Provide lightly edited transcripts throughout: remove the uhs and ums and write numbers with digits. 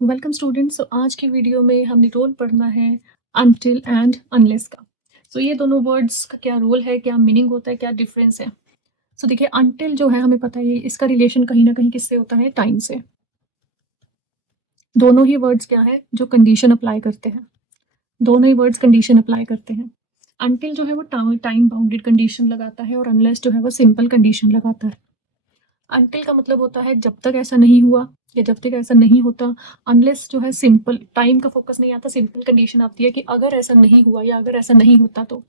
Welcome students. आज की video में हमने रोल पढ़ना है अनटिल एंड अनलेस का। ये दोनों वर्ड्स का क्या रोल है, क्या मीनिंग होता है, क्या डिफरेंस है। देखिए, अनटिल जो है हमें पता है इसका रिलेशन कहीं ना कहीं किससे होता है, टाइम से। दोनों ही वर्ड्स क्या है जो कंडीशन अप्लाई करते हैं, दोनों ही वर्ड्स कंडीशन अप्लाई करते हैं। अनटिल जो है वो टाइम बाउंडेड कंडीशन लगाता है और अनलेस जो है वो सिंपल कंडीशन लगाता है। अनटिल का मतलब होता है जब तक ऐसा नहीं हुआ या जब तक ऐसा नहीं होता। अनलेस जो है सिंपल, टाइम का फोकस नहीं आता, सिंपल कंडीशन आती है कि अगर ऐसा नहीं हुआ या अगर ऐसा नहीं होता तो।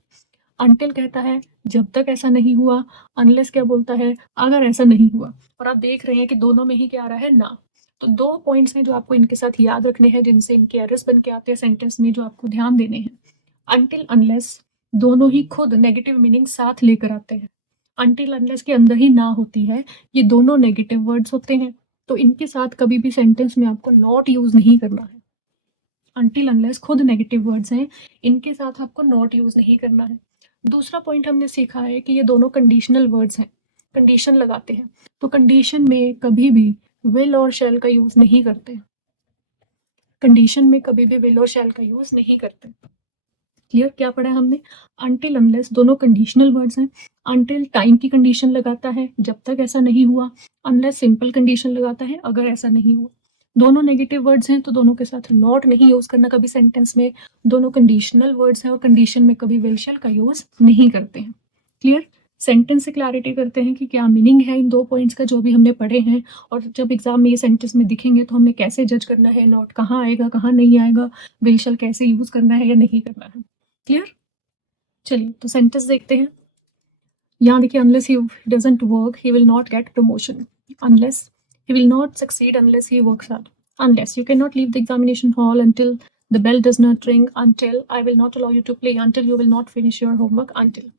अनटिल कहता है जब तक ऐसा नहीं हुआ, अनलेस क्या बोलता है, अगर ऐसा नहीं हुआ। और आप देख रहे हैं कि दोनों में ही क्या आ रहा है, ना। तो दो पॉइंट्स हैं जो आपको इनके साथ याद रखने हैं, जिनसे इनके एरर्स बन के आते हैं सेंटेंस में, जो आपको ध्यान देने हैं। अनटिल अनलेस दोनों ही खुद नेगेटिव मीनिंग साथ लेकर आते हैं। अनटिल अनलेस के अंदर ही ना होती है, ये दोनों नेगेटिव वर्ड्स होते हैं। तो इनके साथ कभी भी सेंटेंस में आपको नॉट यूज नहीं करना है। अनटिल अनलेस खुद नेगेटिव वर्ड्स हैं, इनके साथ आपको नॉट यूज नहीं करना है। दूसरा पॉइंट हमने सीखा है कि ये दोनों कंडीशनल वर्ड्स हैं, कंडीशन लगाते हैं। तो कंडीशन में कभी भी विल और शैल का यूज नहीं करते। कंडीशन में कभी भी विल और शैल का यूज नहीं करते। क्लियर? क्या पढ़ा है हमने? अनटिल अनलेस दोनों कंडीशनल वर्ड्स हैं। अनटिल टाइम की कंडीशन लगाता है जब तक ऐसा नहीं हुआ, अनलेस सिंपल कंडीशन लगाता है अगर ऐसा नहीं हुआ। दोनों नेगेटिव वर्ड्स हैं तो दोनों के साथ नॉट नहीं यूज करना कभी सेंटेंस में। दोनों कंडीशनल वर्ड्स हैं और कंडीशन में कभी विल शैल का यूज नहीं करते हैं। क्लियर? सेंटेंस से क्लैरिटी करते हैं कि क्या मीनिंग है इन दो पॉइंट्स का जो भी हमने पढ़े हैं, और जब एग्जाम में ये सेंटेंस में दिखेंगे तो हमने कैसे जज करना है, नॉट कहाँ आएगा कहाँ नहीं आएगा, विल शैल कैसे यूज करना है या नहीं करना है। क्लियर? चलिए तो सेंटेंस देखते हैं। यहाँ देखिए, unless he doesn't work he will not gate promotion. Unless he will not succeed unless he works hard. Unless you can not leave the examination hall until the bell does not ring, until I will not allow you to play, until you will not finish your homework, until।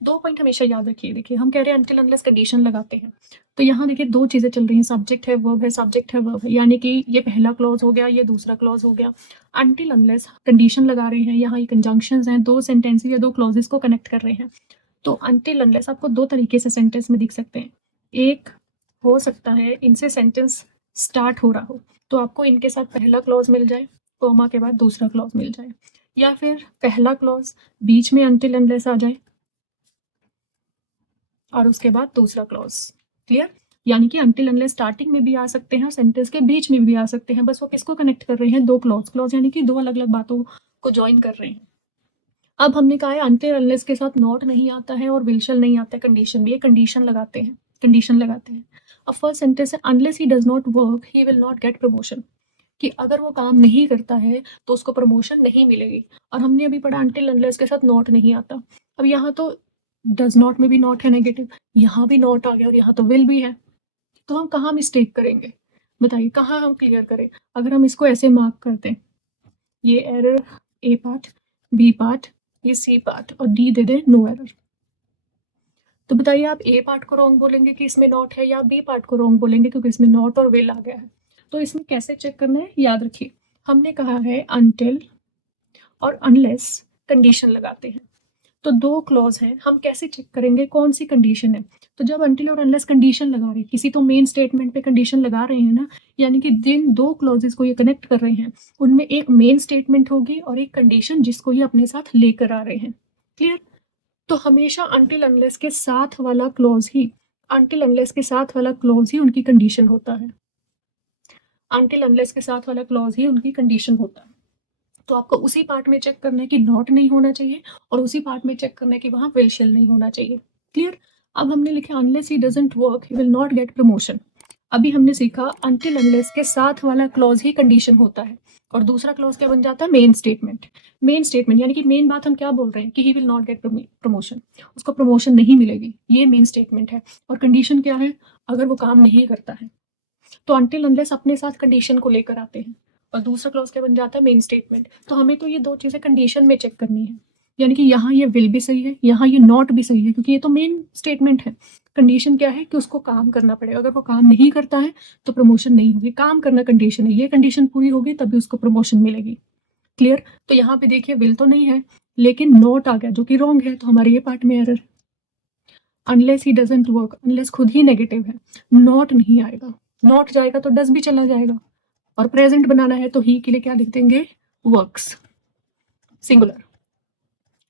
दो point हमेशा याद रखिए। देखिए, हम कह रहे हैं until unless condition लगाते हैं, तो यहाँ देखिए दो चीजें चल रही हैं, सब्जेक्ट है वर्ब है, सब्जेक्ट है वर्ब है, यानी कि ये पहला क्लॉज हो गया, ये दूसरा क्लॉज हो गया। अनटिल अनलेस कंडीशन लगा रहे हैं, यहाँ ये कंजंक्शंस हैं, दो सेंटेंसेस या दो क्लॉजेस को कनेक्ट कर रहे हैं। तो अनटिल अनलेस आपको दो तरीके से सेंटेंस में दिख सकते हैं। एक हो सकता है इनसे सेंटेंस स्टार्ट हो रहा हो, तो आपको इनके साथ पहला क्लॉज मिल जाए, कॉमा के बाद दूसरा क्लॉज मिल जाए, या फिर पहला क्लॉज बीच में अनटिल अनलेस आ जाए और उसके बाद दूसरा क्लॉज। क्लियर? यानी कि अनटिल अनलेस स्टार्टिंग में भी आ सकते हैं और सेंटेंस के बीच में भी आ सकते हैं, बस वो किसको कनेक्ट कर रहे हैं, दो क्लॉज। क्लॉज यानी कि दो अलग अलग बातों को ज्वाइन कर रहे हैं। अब हमने कहा है अनटिल अनलेस के साथ नॉट नहीं आता है और विल शैल नहीं आता है कंडीशन में, ये कंडीशन लगाते हैं, कंडीशन लगाते हैं। अब फर्स्ट सेंटेंस है unless he does not work he will not gate promotion, कि अगर वो काम नहीं करता है तो उसको प्रमोशन नहीं मिलेगी। और हमने अभी पढ़ा अनटिल अनलेस के साथ नॉट नहीं आता। अब यहाँ तो डज नॉट में भी नॉट है नेगेटिव, यहाँ भी नॉट आ गया और यहाँ तो विल भी है, तो हम कहाँ मिस्टेक करेंगे, बताइए कहाँ हम क्लियर करें। अगर हम इसको ऐसे मार्क करते हैं, ये एरर ए पार्ट, बी पार्ट, ये सी पार्ट और D they they know error, तो बताइए आप ए पार्ट को रॉन्ग बोलेंगे कि इसमें नॉट है, या बी पार्ट को रॉन्ग बोलेंगे क्योंकि इसमें नॉट और विल आ गया है। तो इसमें कैसे चेक करना है, याद रखिए हमने कहा है अनटिल और अनलेस कंडीशन लगाते हैं, तो दो क्लॉज हैं, हम कैसे चेक करेंगे कौन सी कंडीशन है। तो जब अनटिल और अनलेस कंडीशन लगा रहे हैं, किसी तो मेन स्टेटमेंट पे कंडीशन लगा रहे हैं ना, यानी कि जिन दो क्लॉजेस को ये कनेक्ट कर रहे हैं उनमें एक मेन स्टेटमेंट होगी और एक कंडीशन जिसको ये अपने साथ लेकर आ रहे हैं। क्लियर? तो हमेशा अनटिल अनलेस के साथ वाला क्लॉज ही, अनटिल अनलेस के साथ वाला क्लॉज ही उनकी कंडीशन होता है, अनटिल अनलेस के साथ वाला क्लॉज ही उनकी कंडीशन होता है। तो आपको उसी पार्ट में चेक करना है कि नॉट नहीं होना चाहिए, और उसी पार्ट में चेक करना है कि वहाँ विल शैल नहीं होना चाहिए। क्लियर? अब हमने लिखा unless he doesn't work he will not gate promotion. अभी हमने सीखा अनटिल अनलेस के साथ वाला क्लॉज ही कंडीशन होता है, और दूसरा क्लॉज क्या बन जाता है, मेन स्टेटमेंट। मेन स्टेटमेंट यानी कि मेन बात हम क्या बोल रहे हैं कि he will not gate promotion, उसको प्रमोशन नहीं मिलेगी, ये मेन स्टेटमेंट है। और कंडीशन क्या है, अगर वो काम नहीं करता है। तो अनटिल अनलेस अपने साथ कंडीशन को लेकर आते हैं, और दूसरा क्लॉज क्या बन जाता है, मेन स्टेटमेंट। तो हमें तो ये दो चीज़ें कंडीशन में चेक करनी है, यानी कि यहाँ ये विल भी सही है, यहाँ ये नॉट भी सही है, क्योंकि ये तो मेन स्टेटमेंट है। कंडीशन क्या है कि उसको काम करना पड़ेगा, अगर वो काम नहीं करता है तो प्रमोशन नहीं होगी। काम करना कंडीशन है, ये कंडीशन पूरी होगी तभी उसको प्रमोशन मिलेगी। क्लियर? तो यहाँ पे देखिए विल तो नहीं है लेकिन नॉट आ गया जो कि रॉन्ग है, तो हमारे ये पार्ट में error. Unless he doesn't work, unless खुद ही नेगेटिव है, नॉट नहीं आएगा, नॉट जाएगा तो डस भी चला जाएगा, और प्रेजेंट बनाना है तो ही के लिए क्या लिख देंगे, works, singular.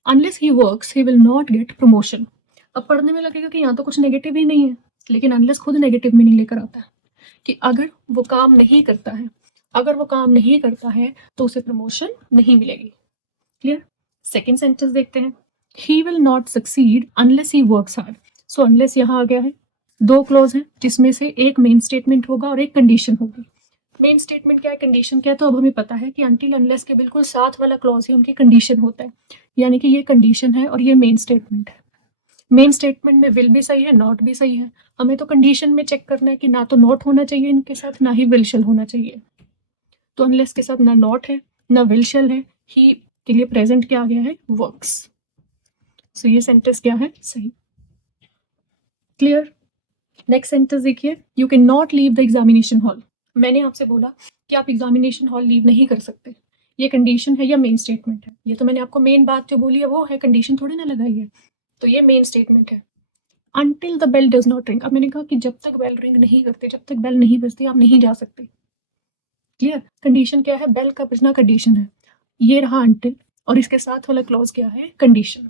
Unless he works he will not gate promotion. अब पढ़ने में लगेगा कि यहाँ तो कुछ नेगेटिव ही नहीं है, लेकिन अनलेस खुद नेगेटिव मीनिंग लेकर आता है कि अगर वो काम नहीं करता है, अगर वो काम नहीं करता है तो उसे प्रमोशन नहीं मिलेगी। क्लियर। सेकेंड सेंटेंस देखते हैं, he will not succeed unless he works hard. So unless यहाँ आ गया है, दो क्लॉज हैं जिसमें से एक मेन स्टेटमेंट होगा और एक कंडीशन होगी। मेन स्टेटमेंट क्या है, कंडीशन क्या है, तो अब हमें पता है कि अनटिल अनलेस के बिल्कुल साथ वाला क्लॉज ही उनकी कंडीशन होता है, यानी कि ये कंडीशन है और ये मेन स्टेटमेंट है। मेन स्टेटमेंट में विल भी सही है, नॉट भी सही है। हमें तो कंडीशन में चेक करना है कि ना तो नॉट होना चाहिए इनके साथ, ना ही विल शैल होना चाहिए। तो अनलेस के साथ ना नॉट है ना विल शैल है, ही के लिए प्रेजेंट क्या आ गया है, वर्क्स। सो ये सेंटेंस क्या है, सही। क्लियर। नेक्स्ट सेंटेंस देखिए, you can not leave the examination hall. मैंने आपसे बोला कि आप एग्जामिनेशन हॉल लीव नहीं कर सकते, ये कंडीशन है या मेन स्टेटमेंट है? ये तो मैंने आपको मेन बात जो बोली है वो है, कंडीशन थोड़ी ना लगाई है, तो ये मेन स्टेटमेंट है। Until the bell does not ring, अब मैंने कहा कि जब तक बेल रिंग नहीं करते, जब तक बेल नहीं बजती आप नहीं जा सकते। क्लियर। कंडीशन क्या है, बेल का बजना कंडीशन है, ये रहा अनटिल, और इसके साथ वाला क्लॉज क्या है, कंडीशन।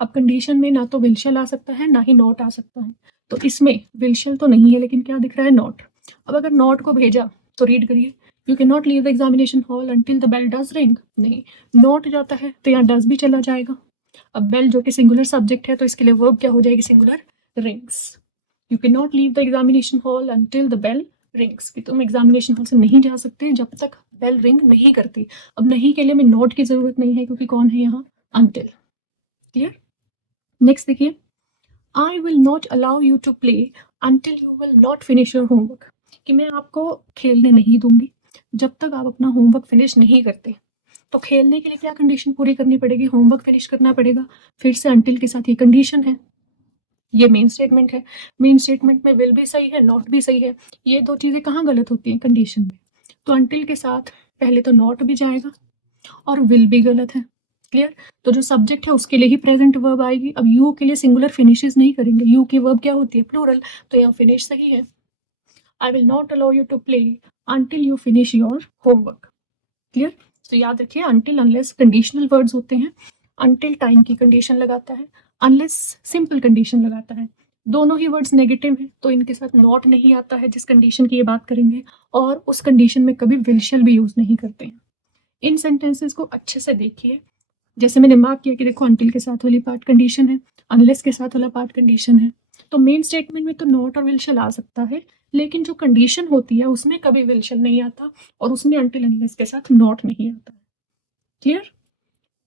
अब कंडीशन में ना तो विल शैल आ सकता है ना ही नॉट आ सकता है, तो इसमें विल शैल तो नहीं है लेकिन क्या दिख रहा है, नॉट। अब अगर नॉट को भेजा तो रीड करिए, you can not leave the examination hall until the bell does ring. नहीं, नॉट जाता है तो यहाँ डज भी चला जाएगा। अब बेल जो कि सिंगुलर सब्जेक्ट है तो इसके लिए वर्ब क्या हो जाएगी, singular, rings. You can not leave the examination hall until the bell rings, कि तुम एग्जामिनेशन हॉल से नहीं जा सकते जब तक बेल रिंग नहीं करती। अब नहीं के लिए में नॉट की जरूरत नहीं है क्योंकि कौन है यहाँ, अंटिल। क्लियर। नेक्स्ट देखिए, I will not allow you to play until you will not finish your homework, कि मैं आपको खेलने नहीं दूंगी जब तक आप अपना होमवर्क फिनिश नहीं करते। तो खेलने के लिए क्या कंडीशन पूरी करनी पड़ेगी, होमवर्क फिनिश करना पड़ेगा। फिर से अंटिल के साथ ये कंडीशन है, ये मेन स्टेटमेंट है। मेन स्टेटमेंट में विल भी सही है, नॉट भी सही है। ये दो चीज़ें कहाँ गलत होती हैं, कंडीशन में। तो अंटिल के साथ पहले तो नॉट भी जाएगा और विल भी गलत है। क्लियर। तो जो सब्जेक्ट है उसके लिए ही प्रेजेंट वर्ब आएगी। अब यू के लिए सिंगुलर फिनिशेस नहीं करेंगे, यू की वर्ब क्या होती है, प्लूरल, तो यहाँ फिनिश सही है। I will not allow you to play until you finish your homework. Clear. तो याद रखिए, अंटिल अनलेस कंडीशनल वर्ड्स होते हैं। अंटिल टाइम की कंडीशन लगाता है, अनलेस सिंपल कंडीशन लगाता है। दोनों ही वर्ड्स नेगेटिव हैं तो इनके साथ नॉट नहीं आता है जिस कंडीशन की ये बात करेंगे, और उस कंडीशन में कभी विल शैल भी यूज नहीं करते हैं। इन सेंटेंसेस को अच्छे से देखिए, जैसे मैंने मार्क किया कि देखो अंटिल के साथ वाली पार्ट कंडीशन है, अनलेस के साथ वाला पार्ट कंडीशन है। तो मेन स्टेटमेंट में तो नॉट और विल शैल आ सकता है, लेकिन जो कंडीशन होती है उसमें कभी विल शैल नहीं आता और उसमें अंटिल अनलेस के साथ नॉट नहीं आता। क्लियर।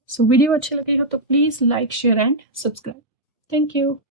सो वीडियो अच्छी लगी हो तो please like, share and subscribe. Thank you.